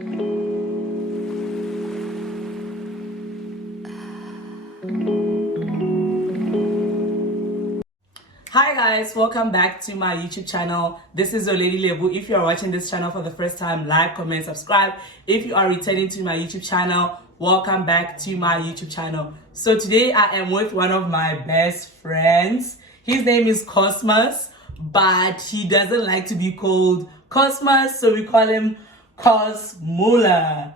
Hi guys, welcome back to my YouTube channel. This is your Lady Lebu. If you are watching this channel for the first time, like, comment, subscribe. If you are returning to my YouTube channel, welcome back to my YouTube channel. So today I am with one of my best friends. His name is Cosmos, but he doesn't like to be called Cosmos, so we call him Cos Mullar.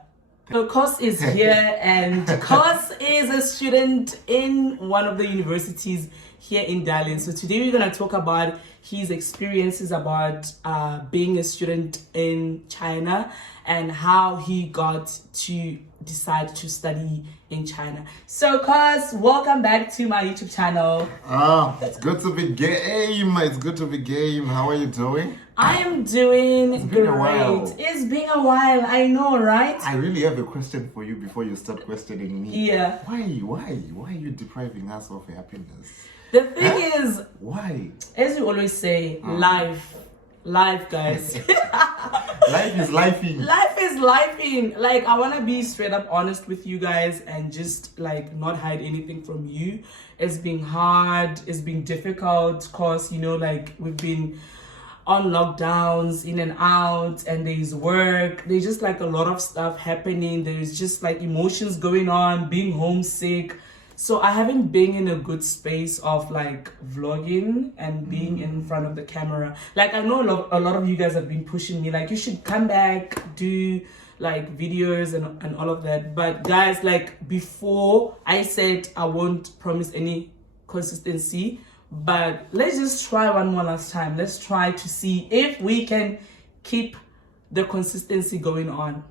So Cos is here, and Cos is a student in one of the universities here in Dalian. So today we're going to talk about his experiences about being a student in China and how he got to decide to study in China. So Cos, welcome back to my YouTube channel. It's good to be game. It's good to be game. How are you doing? I am doing been a great. while. It's been a while, I know, right? I really have a question for you before you start questioning me. Yeah. Why are you depriving us of happiness? The thing is, Why? as you always say, life, guys. Life is lifing. Life is lifing. Like, I want to be straight up honest with you guys and just like not hide anything from you. It's been hard. It's been difficult because, you know, like we've been on lockdowns, in and out, and there's work. There's just like a lot of stuff happening. There's just like emotions going on, being homesick. So I haven't been in a good space of like vlogging and being in front of the camera. Like, I know a lot of you guys have been pushing me like, you should come back, do like videos and all of that. But guys, like before I said I won't promise any consistency, but let's just try one more last time. Let's try to see if we can keep the consistency going on.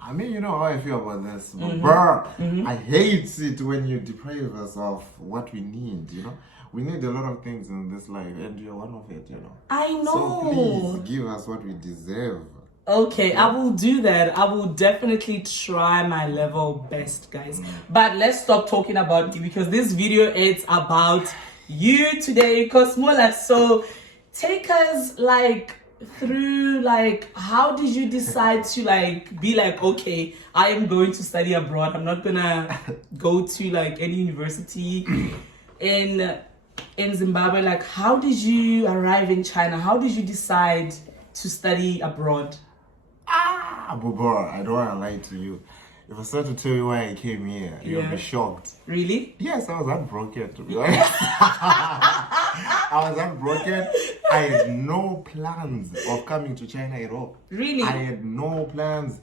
I mean, you know how I feel about this. But I hate it when you deprive us of what we need, you know. We need a lot of things in this life, and you're one of it, you know. I know. So please give us what we deserve. Okay, I will do that. I will definitely try my level best, guys. But let's stop talking about you because this video is about you today, Cos Mullar. So take us like through like how did you decide to like be like, okay, I am going to study abroad. I'm not gonna go to like any university in Zimbabwe. Like, how did you arrive in China? How did you decide to study abroad? Bubar, I don't want to lie to you. If I start to tell you why I came here, you'll be shocked. Really? Yes, I was heartbroken, to be honest. I was heartbroken. I had no plans of coming to China at all. Really? I had no plans.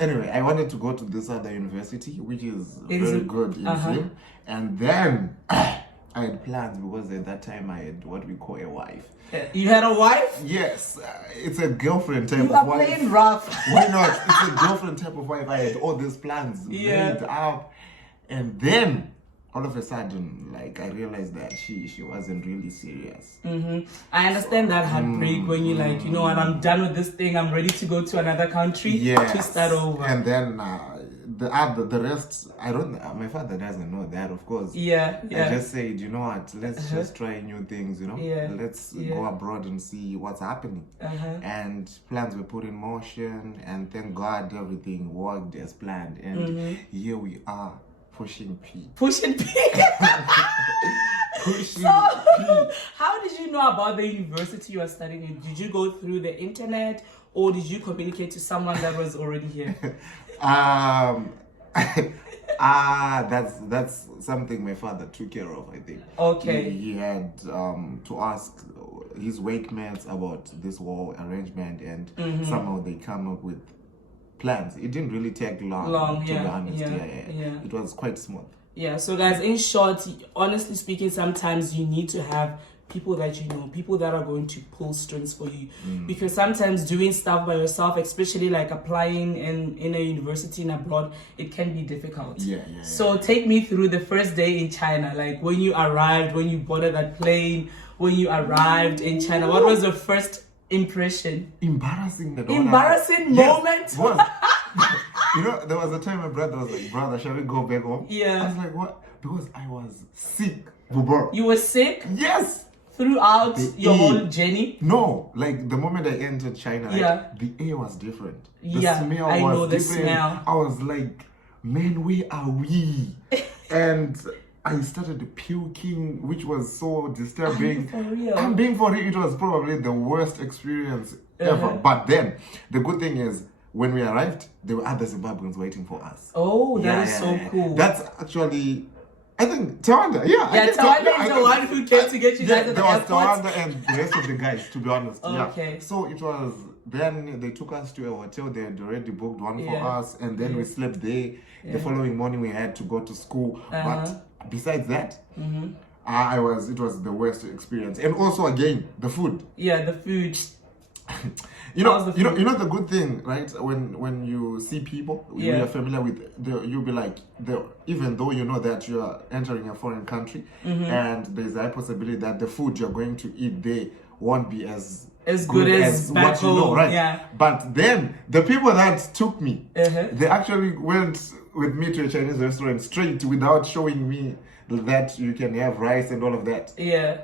Anyway, I wanted to go to this other university, which is very good in film. And then I had plans because at that time I had what we call a wife. You had a wife? Yes, it's a girlfriend type You of are wife. playing rough. Why not? It's a girlfriend type of wife. I had all these plans made up, and then all of a sudden, like I realized that she wasn't really serious. I understand that heartbreak when you like, you know what, I'm done with this thing. I'm ready to go to another country to start over. And then the rest, I don't. My father doesn't know that, of course. I just said, you know what, let's just try new things, you know. Let's go abroad and see what's happening. And plans were put in motion, and thank God everything worked as planned. And here we are, pushing P. Pushing P. Pushing So, how did you know about the university you are studying in? Did you go through the internet, or did you communicate to someone that was already here? That's something my father took care of, I think. Okay. He had to ask his workmates about this whole arrangement, and somehow they come up with plans. It didn't really take long to be honest. It was quite smooth. Yeah, so guys, in short, honestly speaking, sometimes you need to have people that you know, people that are going to pull strings for you. Because sometimes doing stuff by yourself, especially like applying in a university in abroad, it can be difficult. So take me through the first day in China, like when you arrived, when you boarded that plane, when you arrived in China. What was your first impression? Embarrassing. Moment? What? You know, there was a time my brother was like, brother, shall we go back home? Yeah. I was like, what? Because I was sick. Bubar. You were sick? Yes. throughout your whole journey? No, like the moment I entered China, like, the air was different. The smell was different. I was like, man, where are we? And I started puking, which was so disturbing. For real? I'm being for real. It was probably the worst experience ever. But then, the good thing is, when we arrived, there were other Zimbabweans waiting for us. Oh, that is so cool. That's actually, I think, Tawanda. Tawanda is the one who came to get you guys at the airport. There was Tawanda and the rest of the guys, to be honest. Okay. Yeah. So it was, then they took us to a hotel. They had already booked one for us. And then we slept there. The following morning, we had to go to school. But besides that, it was the worst experience. And also, again, the food. Yeah, the food. You know the good thing, right? When you see people you're familiar with, you'll be like, even though you know that you are entering a foreign country, and there's a high possibility that the food you're going to eat there won't be as good as back what you know, home, right? Yeah. But then the people that took me, they actually went with me to a Chinese restaurant straight without showing me that you can have rice and all of that. Yeah.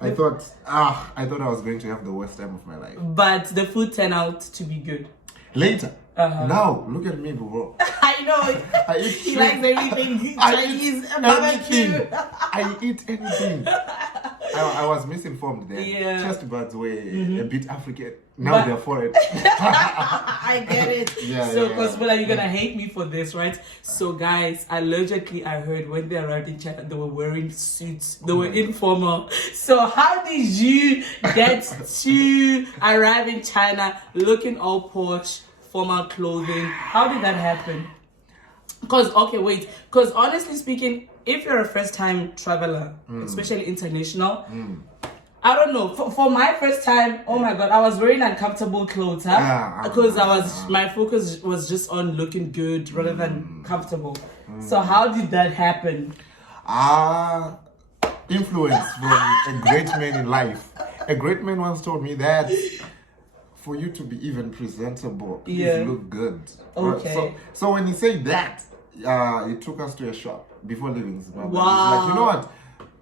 I thought I was going to have the worst time of my life. But the food turned out to be good. Later. Now, look at me, bro. I know. He likes everything Chinese, barbecue. I eat anything. I was misinformed then. Yeah. Just buds were a bit African. Now they're foreign. I get it. So, Cos Mullar, you're gonna hate me for this, right? So, guys, allegedly, I heard when they arrived in China, they were wearing suits. They were informal. So, how did you get to arrive in China looking all posh, formal clothing? How did that happen? Because honestly speaking, if you're a first-time traveler, especially international, I don't know. For my first time, oh my god, I was wearing uncomfortable clothes, because my focus was just on looking good rather than comfortable. So how did that happen? Influence from a great man in life. A great man once told me that for you to be even presentable, please look good. Okay. So when he said that, he took us to a shop before leaving Zimbabwe. Wow. He's like, you know what?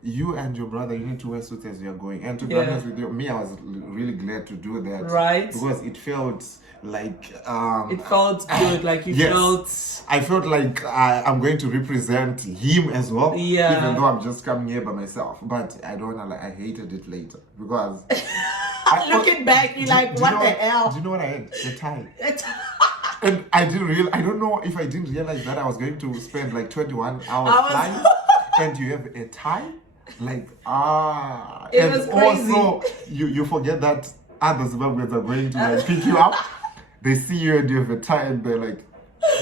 You and your brother, you need to wear suits as you're going. And to be honest with you, I was really glad to do that. Right. Because it felt like... it felt good, like you felt... I felt like I'm going to represent him as well. Yeah. Even though I'm just coming here by myself. But I hated it later. Because... Looking back, you're like, what the hell? Do you know what I had? A tie. And I don't know if I didn't realize that I was going to spend like 21 hours flying. And you have a tie? Like, it was crazy. Also, you forget that other Zimbabweans are going to like pick you up. They see you and you have a tie and they're like,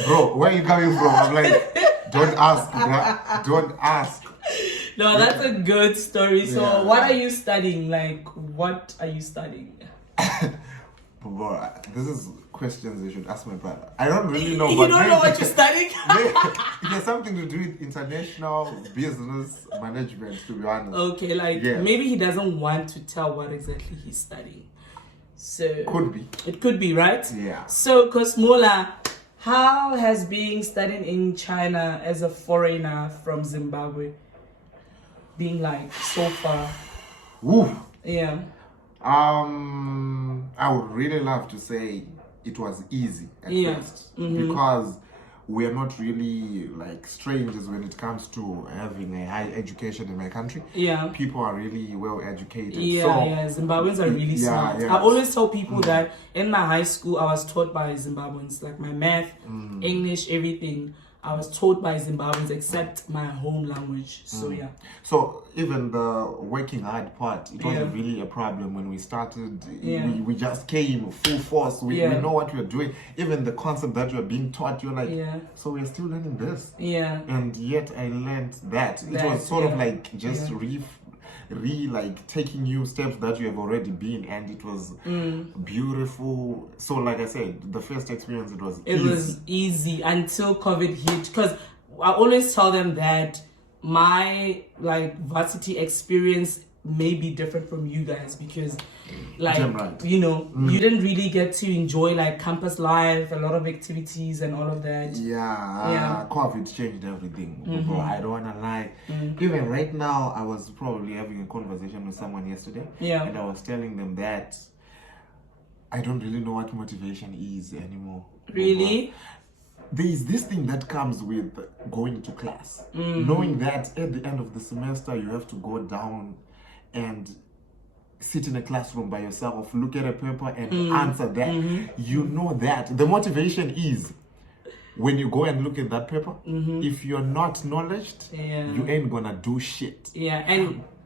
bro, where are you coming from? I'm like, don't ask. Don't ask. No, that's a good story. So what are you studying? Like, what are you studying? Bro, this is questions you should ask my brother. I don't really know. You don't know what you're studying? It has something to do with international business management, to be honest. Okay, maybe he doesn't want to tell what exactly he's studying. So could be. It could be, right? Yeah. So, Cos Mullar, how has being studying in China as a foreigner from Zimbabwe being like so far? Woo. Yeah. I would really love to say it was easy at first, because we are not really like strangers when it comes to having a high education in my country. Yeah. People are really well educated. Zimbabweans are really smart. I always tell people that in my high school I was taught by Zimbabweans, like my math, English, everything. I was taught by Zimbabweans except my home language. So So even the working hard part, it wasn't really a problem when we started. We just came full force. We know what we're doing. Even the concept that you're being taught, you're like, so we're still learning this. Yeah. And yet I learned that. It was sort of like just like taking new steps that you have already been, and it was beautiful. So like I said, the first experience, it was easy until COVID hit, because I always tell them that my like varsity experience may be different from you guys because, like, right. you know, you didn't really get to enjoy like campus life, a lot of activities and all of that. Yeah. COVID changed everything. Bro, I don't wanna lie. Even right now, I was probably having a conversation with someone yesterday, and I was telling them that I don't really know what motivation is anymore. Really? There is this thing that comes with going to class, knowing that at the end of the semester you have to go down and sit in a classroom by yourself, look at a paper and answer that. You know that the motivation is when you go and look at that paper, if you're not knowledged, you ain't gonna do shit.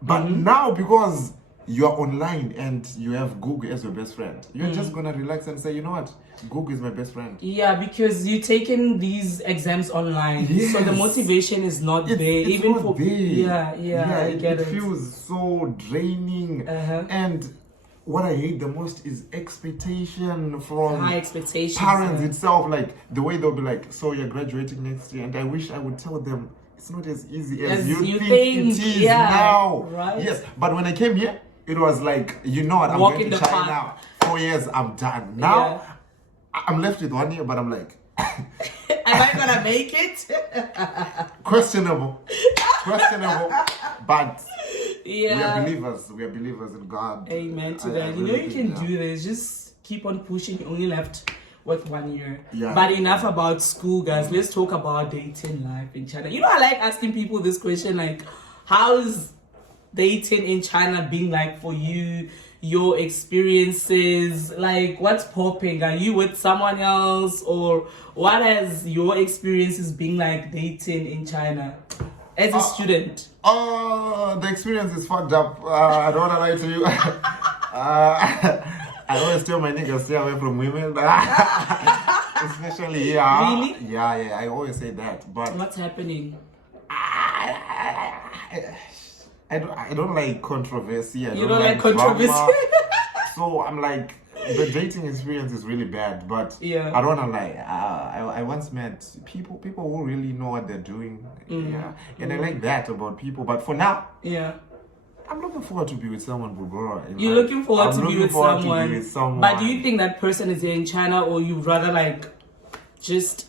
But now, because you're online and you have Google as your best friend, you're just gonna relax and say, you know what, Google is my best friend. Yeah, because you're taking these exams online, so the motivation is not there. It's Even not for there. I get it feels so draining. And what I hate the most is expectation from high expectations. Parents itself, like the way they'll be like, so you're graduating next year, and I wish I would tell them it's not as easy as you think it is now. Right? Yes, but when I came here, it was like, you know what, I'm going to China now. 4 years, I'm done. Now, I'm left with 1 year, but I'm like, am I gonna make it? Questionable. But we yeah, are believers in God. Amen to that. You know, you can do this. Just keep on pushing. You only left with 1 year. But enough about school, guys. Let's talk about dating life in China. You know, I like asking people this question, like, how's dating in China been like for you? Your experiences, like what's popping? Are you with someone else, or what has your experiences been like dating in China as a student? The experience is fucked up. I don't wanna lie to you. I always tell my niggas stay away from women. Especially here. Really? Yeah. I always say that. But what's happening? I don't like controversy. You don't like controversy? So I'm like, the dating experience is really bad. But I don't wanna lie. I once met people who really know what they're doing. And I like that about people. But for now, I'm looking forward to be with someone, bro. You're looking forward to be with someone. But do you think that person is here in China, or you rather like just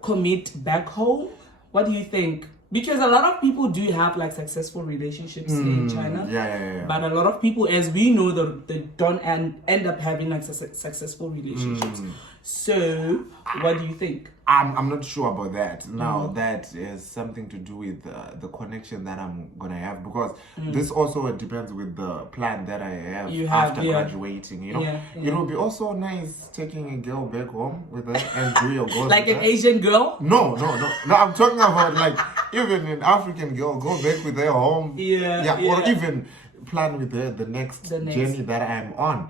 commit back home? What do you think? Because a lot of people do have like successful relationships here in China. Yeah. But a lot of people, as we know, they don't end up having like successful relationships. So, what do you think? I'm not sure about that. Now, that is something to do with the connection that I'm going to have, because this also depends with the plan that I have after graduating, you know. It will be also nice taking a girl back home with her and do your goals. Like an Asian girl? No, I'm talking about like even an African girl, go back with her home. Or even plan with her the next journey that I'm on.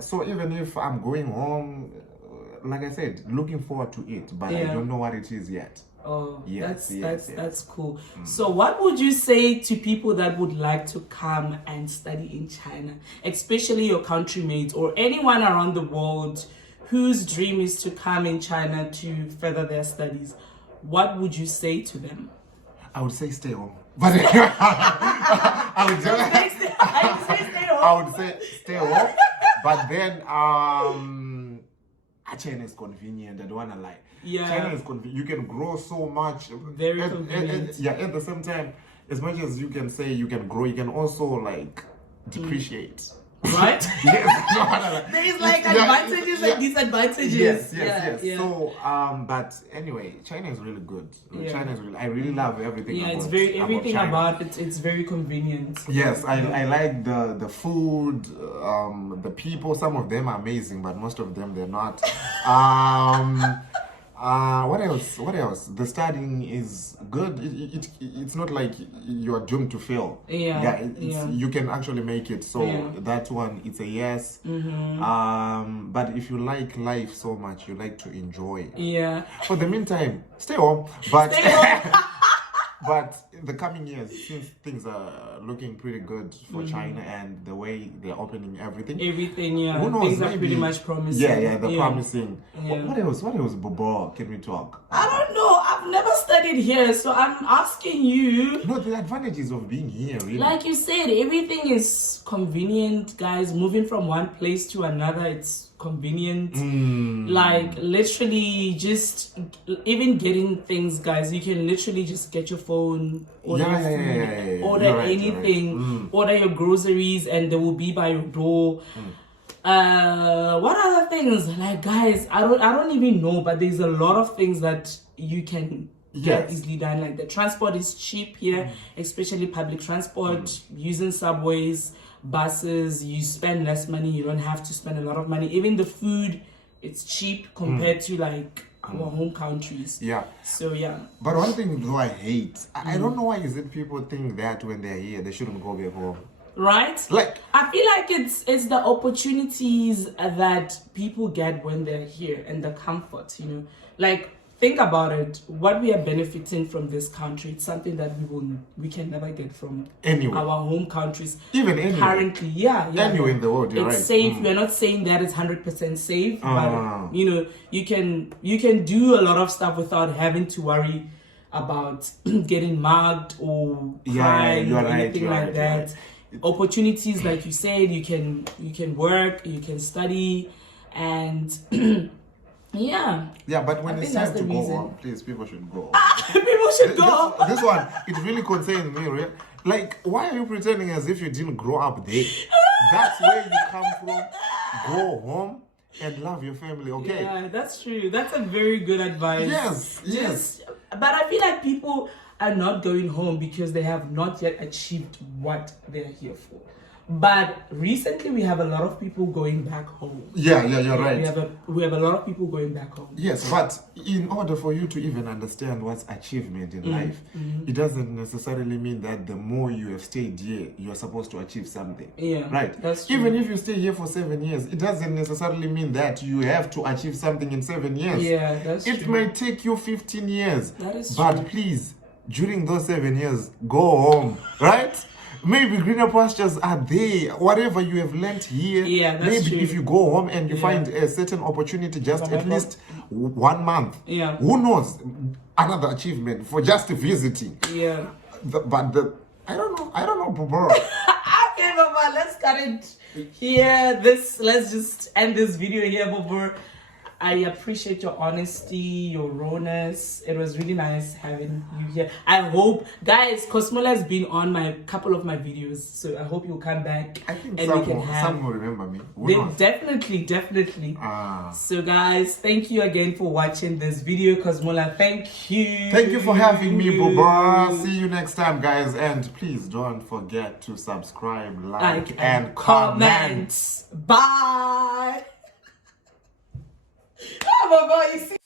So even if I'm going home, like I said, looking forward to it, but I don't know what it is yet. Oh, that's cool. So what would you say to people that would like to come and study in China, especially your countrymates or anyone around the world whose dream is to come in China to further their studies? What would you say to them? I would say stay home. But I would say stay home. But then China is convenient. I don't wanna lie. China is convenient. You can grow so much. Very convenient. At the same time, as much as you can say you can grow, you can also like depreciate. Right? There is like advantages and disadvantages. Yes. So, but anyway, China is really good. China is really. I really love everything. Everything about it. It's very convenient. Yes, I like the food, the people. Some of them are amazing, but most of them they're not. What else? The studying is good. It's not like you're doomed to fail. You can actually make it. So that one, it's a yes. But if you like life so much, you like to enjoy. For the meantime, stay home. But but in the coming years, since things are looking pretty good for China and the way they're opening everything, who knows, things are pretty much promising. They're promising. What else, Bobo? Can we talk? I don't know. I've I've never studied here, so I'm asking you. No, the advantages of being here, really. Like you said, everything is convenient, guys. Moving from one place to another, it's convenient. Like literally, just even getting things, guys. You can literally just get your phone, order food, order anything, order your groceries, and they will be by your door. What other things? Like, guys, I don't even know, but there's a lot of things that you can get easily done. Like the transport is cheap here, especially public transport, using subways, buses. You spend less money, you don't have to spend a lot of money. Even the food, it's cheap compared to like our home countries. So but one thing though I hate, I don't know why is it people think that when they're here they shouldn't go back home. Right? Like, I feel like it's the opportunities that people get when they're here and the comfort, you know. Like, think about it. What we are benefiting from this country, it's something that we can never get from our home countries. Even anywhere. Currently, anywhere in the world, you're it's safe. We're not saying that it's 100% safe, but you know, you can do a lot of stuff without having to worry about getting mugged or crime or anything like that. Opportunities, like you said, you can work, you can study, and but when it's time to go home, please, people should go. People should go. This one, it really concerns me, right? Like, why are you pretending as if you didn't grow up there? That's where you come from. Go home and love your family, okay? Yeah, that's true. That's a very good advice. Yes. But I feel like people are not going home because they have not yet achieved what they're here for. But recently we have a lot of people going back home. You're right. We have a lot of people going back home. Yes, but in order for you to even understand what's achievement in life, it doesn't necessarily mean that the more you have stayed here, you're supposed to achieve something. Right? That's true. Even if you stay here for 7 years, it doesn't necessarily mean that you have to achieve something in 7 years. That's true. It may take you 15 years. That is but true. Please, during those 7 years, go home, right? Maybe greener pastures are there. Whatever you have learned here, that's maybe true. if you go home and you find a certain opportunity, just at least 1 month. Who knows? Another achievement for just visiting. I don't know, Bobo. Okay, Baba, let's cut it here. Let's just end this video here, Bobo. I appreciate your honesty, your rawness. It was really nice having you here. I hope, guys, Cos Mullar has been on couple of my videos, so I hope you'll come back. I think and some will remember me. Definitely. So, guys, thank you again for watching this video, Cos Mullar. Thank you. Thank you for having me, Boba. See you next time, guys, and please don't forget to subscribe, like and comment. Bye. Oh, Baba, you see.